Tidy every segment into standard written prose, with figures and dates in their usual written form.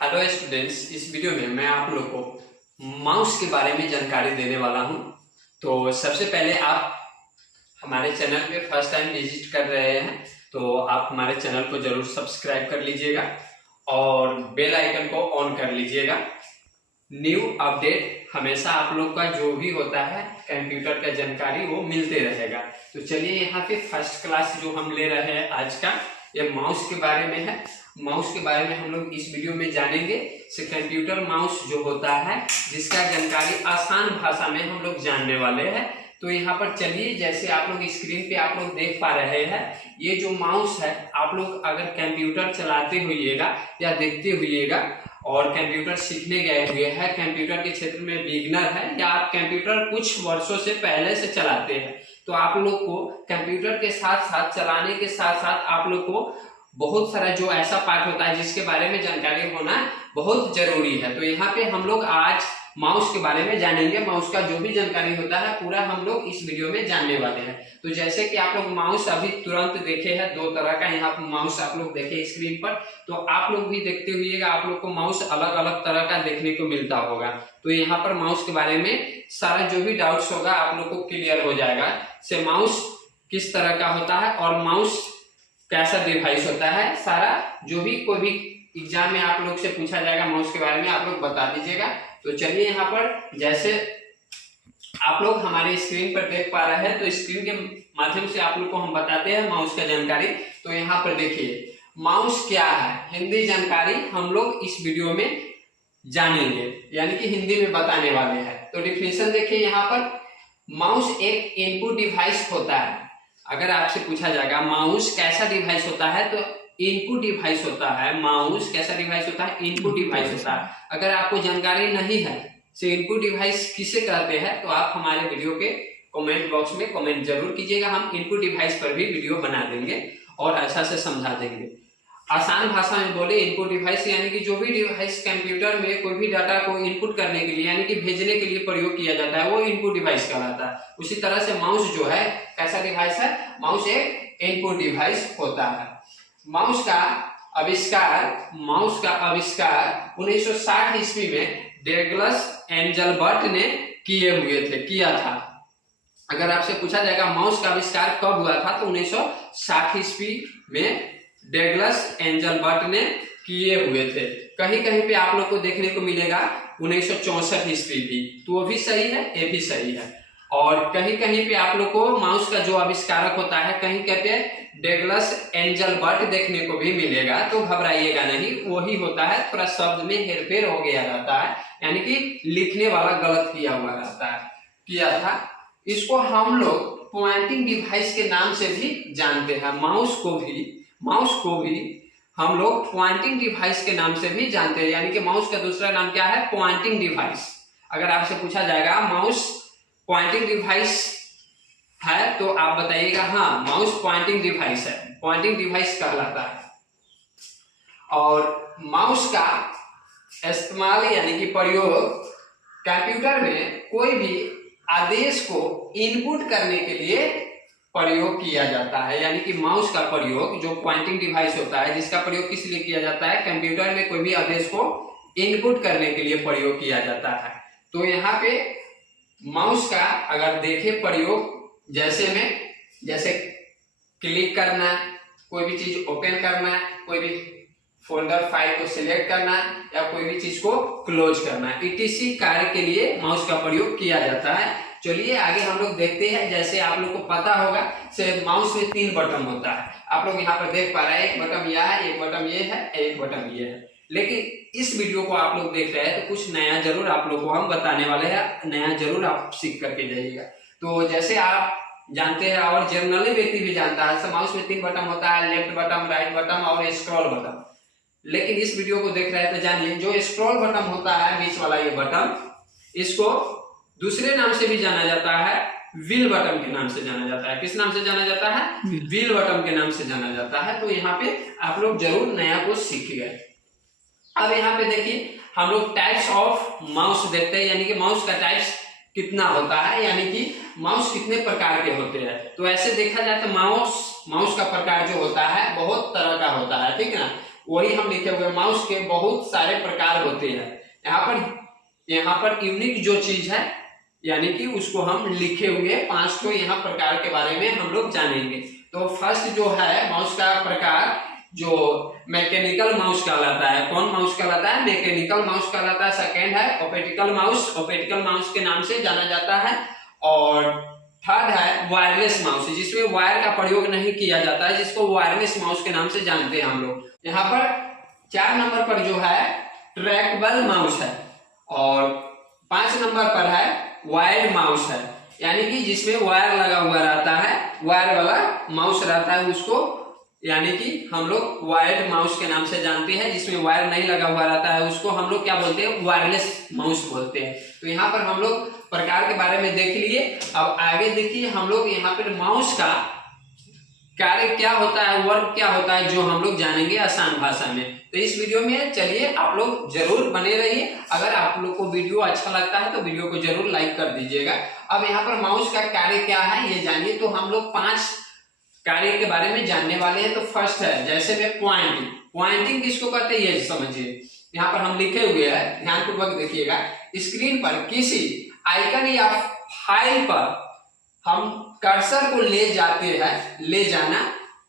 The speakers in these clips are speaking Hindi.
हेलो स्टूडेंट्स, इस वीडियो में मैं आप लोग को माउस के बारे में जानकारी देने वाला हूं। तो सबसे पहले आप हमारे चैनल पे फर्स्ट टाइम विजिट कर रहे हैं तो आप हमारे चैनल को जरूर सब्सक्राइब कर लीजिएगा और बेल आइकन को ऑन कर लीजिएगा। न्यू अपडेट हमेशा आप लोग का जो भी होता है कंप्यूटर का जानकारी वो मिलते रहेगा। तो चलिए यहाँ पे फर्स्ट क्लास जो हम ले रहे हैं आज का ये माउस के बारे में है। माउस के बारे में हम लोग इस वीडियो में जानेंगे से कंप्यूटर माउस जो होता है जिसका जानकारी आसान भाषा में हम लोग जानने वाले हैं। तो यहाँ पर चलिए, जैसे आप लोग स्क्रीन पे आप लोग देख पा रहे हैं, ये जो माउस है आप लोग अगर कंप्यूटर चलाते हुइएगा या देखते हुइएगा और कंप्यूटर सीखने गए हुए हैं, कंप्यूटर के क्षेत्र में बिगिनर है या आप कंप्यूटर कुछ वर्षों से पहले से चलाते हैं, तो आप लोग को कंप्यूटर के साथ साथ चलाने के साथ साथ आप लोग को बहुत सारा जो ऐसा पार्ट होता है जिसके बारे में जानकारी होना बहुत जरूरी है। तो यहाँ पे हम लोग आज माउस के बारे में जानेंगे। माउस का जो भी जानकारी होता है पूरा हम लोग इस वीडियो में जानने वाले हैं। तो जैसे कि आप लोग माउस अभी तुरंत देखे हैं, दो तरह का यहाँ पर माउस आप लोग देखे स्क्रीन पर, तो आप लोग भी देखते हुइएगा आप लोग को माउस अलग अलग तरह का देखने को मिलता होगा। तो यहाँ पर माउस के बारे में सारा जो भी डाउट्स होगा आप लोग को क्लियर हो जाएगा से माउस किस तरह का होता है और माउस कैसा डिवाइस होता है। सारा जो भी कोई भी एग्जाम में आप लोग से पूछा जाएगा माउस के बारे में आप लोग बता दीजिएगा। तो चलिए यहाँ पर जैसे आप लोग हमारे स्क्रीन पर देख पा रहे हैं तो स्क्रीन के माध्यम से आप लोग को हम बताते हैं माउस का जानकारी। तो यहाँ पर देखिए माउस क्या है, हिंदी जानकारी हम लोग इस वीडियो में जानेंगे, यानी कि हिंदी में बताने वाले हैं। तो डिफिनेशन देखिए यहाँ पर, माउस एक इनपुट डिवाइस होता है। अगर आपसे पूछा जाएगा माउस कैसा डिवाइस होता है तो इनपुट डिवाइस होता है। माउस कैसा डिवाइस होता है? इनपुट डिवाइस होता है। अगर आपको जानकारी नहीं है से इनपुट डिवाइस किसे कहते हैं तो आप हमारे वीडियो के कमेंट बॉक्स में कमेंट जरूर कीजिएगा। हम इनपुट डिवाइस पर भी वीडियो बना देंगे और अच्छा से समझा देंगे। आसान भाषा में बोले इनपुट डिवाइस यानी कि जो भी डिवाइस कंप्यूटर में कोई भी डाटा को इनपुट करने के लिए यानी कि भेजने के लिए प्रयोग किया जाता है वो इनपुट डिवाइस कहलाता है। उसी तरह से माउस जो है कैसा डिवाइस है? माउस एक इनपुट डिवाइस होता है। माउस का आविष्कार 1960 ईस्वी में डगलस एंजलबर्ट ने किया था। अगर आपसे पूछा जाएगा माउस का आविष्कार कब हुआ था तो 1960 ईस्वी में डगलस एंजलबर्ट ने किए हुए थे। कहीं कहीं पे आप लोग को देखने को मिलेगा 1964 ईस्वी भी, तो वो भी सही है, ये भी सही है। और कहीं कहीं पे आप लोग को माउस का जो आविष्कारक होता है कहीं कहीं पे डगलस एंजलबर्ट देखने को भी मिलेगा, तो घबराइएगा नहीं, वही होता है। थोड़ा शब्द में हेरफेर हो गया रहता है, यानी कि लिखने वाला गलत किया हुआ रहता है, किया था। इसको हम लोग पॉइंटिंग डिवाइस के नाम से भी जानते हैं। माउस को भी हम लोग पॉइंटिंग डिवाइस के नाम से भी जानते हैं, यानी कि माउस का दूसरा नाम क्या है? Pointing device. अगर आपसे पूछा जाएगा माउस पॉइंटिंग डिवाइस है तो आप बताइएगा हाँ माउस पॉइंटिंग डिवाइस है, पॉइंटिंग डिवाइस कहलाता है। और माउस का इस्तेमाल यानी कि प्रयोग कंप्यूटर में कोई भी आदेश को इनपुट करने के लिए प्रयोग किया जाता है। यानी कि माउस का प्रयोग जो पॉइंटिंग डिवाइस होता है जिसका प्रयोग किस लिए किया जाता है? कंप्यूटर में कोई भी आदेश को इनपुट करने के लिए प्रयोग किया जाता है। तो यहाँ पे माउस का अगर देखे प्रयोग जैसे क्लिक करना, कोई भी चीज ओपन करना, कोई भी फोल्डर फाइल को सिलेक्ट करना या कोई भी चीज को क्लोज करना, इसी कार्य के लिए माउस का प्रयोग किया जाता है। चलिए आगे हम लोग देखते हैं। जैसे आप लोग को पता होगा से माउस में 3 बटन होता है। आप लोग यहाँ पर देख पा रहे हैं, एक बटन यह है, एक बटन ये है, एक बटन ये है। लेकिन इस वीडियो को आप लोग देख रहे हैं तो कुछ नया जरूर आप लोग को हम बताने वाले हैं, नया जरूर आप सीख करके जाइएगा। तो जैसे आप जानते हैं और जनरली व्यक्ति भी जानता है माउस में 3 बटन होता है, लेफ्ट बटन, राइट बटन और स्क्रॉल बटन। लेकिन इस वीडियो को देख रहे हैं तो जानिए जो स्क्रॉल बटन होता है बीच वाला ये बटन, इसको दूसरे नाम से भी जाना जाता है, व्हील बटन के नाम से जाना जाता है। किस नाम से जाना जाता है? व्हील बटन के नाम से जाना जाता है। तो यहाँ पे आप लोग जरूर नया कुछ सीख गए। अब यहाँ पे देखिए हम लोग टाइप्स ऑफ माउस देखते हैं, यानी कि माउस का टाइप्स कितना होता है, यानी कि माउस कितने प्रकार के होते हैं। तो ऐसे देखा जाए तो माउस का प्रकार जो होता है बहुत तरह का होता है, ठीक है ना। वही हम लिखे हुए। माउस के बहुत सारे प्रकार होते हैं। यहाँ पर यूनिक जो चीज है यानी कि उसको हम लिखे हुए 5 तो यहाँ प्रकार के बारे में हम लोग जानेंगे। तो फर्स्ट जो है माउस का प्रकार जो मैकेनिकल माउस कहलाता है। कौन माउस कहलाता है? मैकेनिकल माउस कहलाता है। सेकेंड है ऑप्टिकल माउस, ऑप्टिकल माउस के नाम से जाना जाता है। और थर्ड है वायरलेस माउस, जिसमें वायर का प्रयोग नहीं किया जाता है, जिसको वायरलेस माउस के नाम से जानते हैं हम लोग। यहाँ पर 4 नंबर पर जो है ट्रैकेबल माउस है और 5 नंबर पर है वायर्ड माउस है, यानी कि जिसमें वायर लगा हुआ रहता है, वायर वाला माउस रहता है, उसको यानी कि हम लोग वायर्ड माउस के नाम से जानते हैं। जिसमें वायर नहीं लगा हुआ रहता है उसको हम लोग क्या बोलते हैं? वायरलेस माउस बोलते हैं। तो यहाँ पर हम लोग प्रकार के बारे में देख लिए। अब आगे देखिए हम लोग यहाँ पर माउस का कार्य क्या होता है, वर्क क्या होता है, जो हम लोग जानेंगे आसान भाषा में। तो इस वीडियो में चलिए आप लोग जरूर बने रहिए। अगर आप लोग को वीडियो अच्छा लगता है तो वीडियो को जरूर लाइक कर दीजिएगा। अब यहाँ पर माउस का कार्य क्या है ये जानिए। तो हम लोग 5 कार्य के बारे में जानने वाले हैं। तो फर्स्ट है जैसे में पॉइंटिंग। पॉइंटिंग किसको कहते हैं ये समझिए। यहाँ पर हम लिखे हुए हैं, ध्यानपूर्वक देखिएगा। स्क्रीन पर किसी आइकन या फाइल पर हम कर्सर को ले जाते हैं, ले जाना,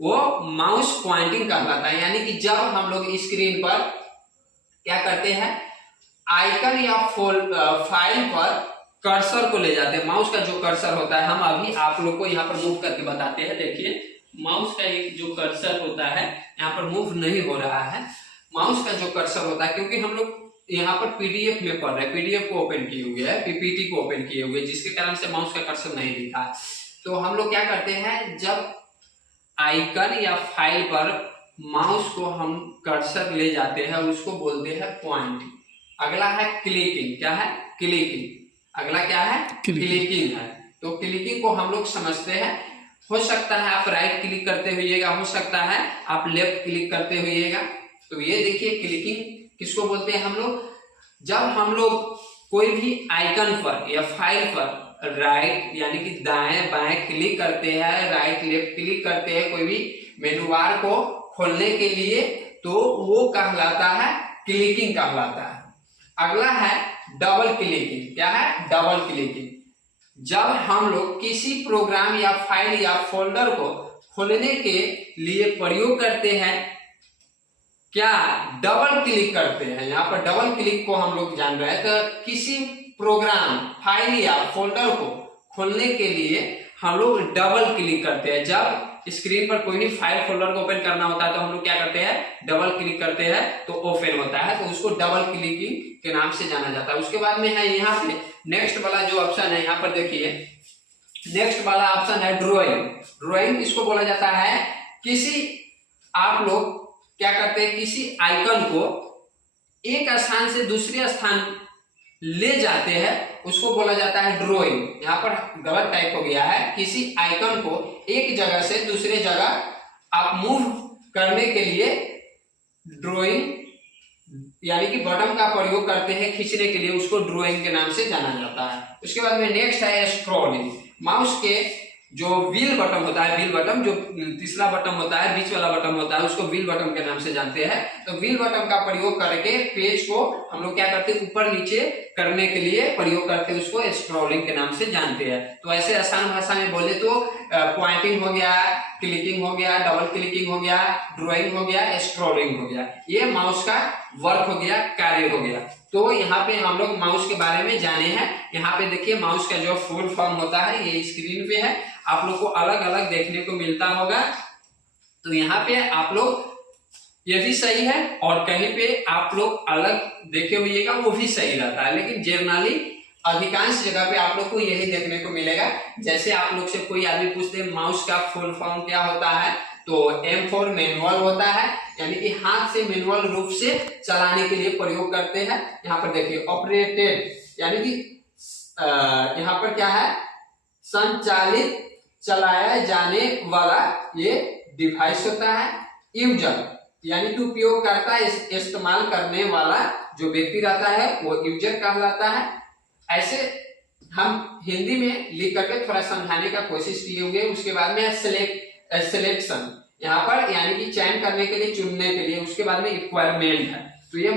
वो माउस पॉइंटिंग कहलाता है। यानी कि जब हम लोग स्क्रीन पर क्या करते हैं, आइकन या फाइल पर कर्सर को ले जाते हैं। माउस का जो कर्सर होता है, हम अभी आप लोग को यहाँ पर मूव करके बताते हैं। देखिए माउस का एक जो कर्सर होता है, यहाँ पर मूव नहीं हो रहा है। माउस का जो कर्सर होता है, क्योंकि हम लोग यहाँ पर पीडीएफ में पढ़ रहे हैं, पीडीएफ को ओपन किए हुए है, पीपीटी को ओपन किए हुए, जिसके कारण से माउस का कर्सर नहीं दिखा है। तो हम लोग क्या करते हैं, जब आइकन या फाइल पर माउस को हम कर्सर ले जाते हैं उसको बोलते हैं पॉइंटिंग। अगला है क्लिकिंग। क्या है? क्लिकिंग। अगला क्या है? क्लिकिंग है। तो क्लिकिंग को हम लोग समझते हैं। हो सकता है आप राइट क्लिक करते हुइएगा, हो सकता है आप लेफ्ट क्लिक करते हुइएगा। तो ये देखिए क्लिकिंग किसको बोलते हैं हम लोग, जब हम लोग कोई भी आइकन पर या फाइल पर राइट यानी कि दाएं बाएं क्लिक करते हैं, राइट लेफ्ट क्लिक करते हैं कोई भी मेनू बार को खोलने के लिए, तो वो कहलाता है क्लिकिंग कहलाता है। अगला है डबल क्लिकिंग। क्या है? Double clicking. जब हम लोग किसी प्रोग्राम या फाइल या फोल्डर को खोलने के लिए प्रयोग करते हैं, क्या डबल क्लिक करते हैं। यहाँ पर डबल क्लिक को हम लोग जान रहे हैं। तो किसी प्रोग्राम, फाइल या फोल्डर को खोलने के लिए हम लोग डबल क्लिक करते हैं। जब स्क्रीन पर कोई भी फाइल फोल्डर को ओपन करना होता है तो हम लोग क्या करते हैं, डबल क्लिक करते हैं तो ओपन होता है। तो उसको डबल क्लिकिंग के नाम से जाना जाता है। उसके बाद में है यहाँ पे नेक्स्ट वाला जो ऑप्शन है, यहाँ पर देखिए नेक्स्ट वाला ऑप्शन है ड्रॉइंग। ड्रॉइंग इसको बोला जाता है, किसी आप लोग क्या करते हैं, किसी आइकन को एक स्थान से दूसरे स्थान ले जाते हैं, उसको बोला जाता है ड्रॉइंग। यहाँ पर गलत टाइप हो गया है। किसी आइकन को एक जगह से दूसरे जगह आप मूव करने के लिए ड्रॉइंग यानी कि बटन का प्रयोग करते हैं खींचने के लिए, उसको ड्रॉइंग के नाम से जाना जाता है। उसके बाद में नेक्स्ट है स्क्रॉलिंग। माउस के जो व्हील बटन होता है, व्हील बटन जो तीसरा बटन होता है, बीच वाला बटन होता है, उसको व्हील बटन के नाम से जानते हैं। तो व्हील बटन का प्रयोग करके पेज को हम लोग क्या करते हैं, ऊपर नीचे करने के लिए प्रयोग करते हैं, उसको स्क्रॉलिंग के नाम से जानते हैं। तो ऐसे आसान भाषा में बोले तो पॉइंटिंग हो गया, क्लिकिंग हो गया, डबल क्लिकिंग हो गया, ड्रॉइंग हो गया, स्क्रॉलिंग हो गया। ये माउस का वर्क हो गया, कार्य हो गया। तो यहाँ पे हम लोग माउस के बारे में जाने हैं। यहाँ पे देखिए माउस का जो फुल फॉर्म होता है ये स्क्रीन पे है, आप लोग को अलग अलग देखने को मिलता होगा। तो यहाँ पे आप लोग ये भी सही है और कहीं पे आप लोग अलग देखे हुइएगा वो भी सही रहता है, लेकिन जनरली अधिकांश जगह पे आप लोग को यही देखने को मिलेगा। जैसे आप लोग से कोई आदमी पूछते हैं माउस का फुल फॉर्म क्या होता है, तो M फॉर मैनुअल होता है, यानी कि हाथ से मैनुअल रूप से चलाने के लिए प्रयोग करते हैं। यहाँ पर देखिए ऑपरेटेड यानी कि यहाँ पर क्या है, संचालित चलाया जाने वाला ये डिवाइस होता है। यूजर यानी कि उपयोगकर्ता, इस्तेमाल करने वाला जो व्यक्ति रहता है वो यूजर कहलाता है। ऐसे हम हिंदी में लिख करके थोड़ा समझाने का कोशिश किए हुए। उसके बाद में सिलेक्शन यहाँ पर यानी कि चयन करने के लिए, चुनने के लिए, उसके बाद में रिक्वायरमेंट है। तो ये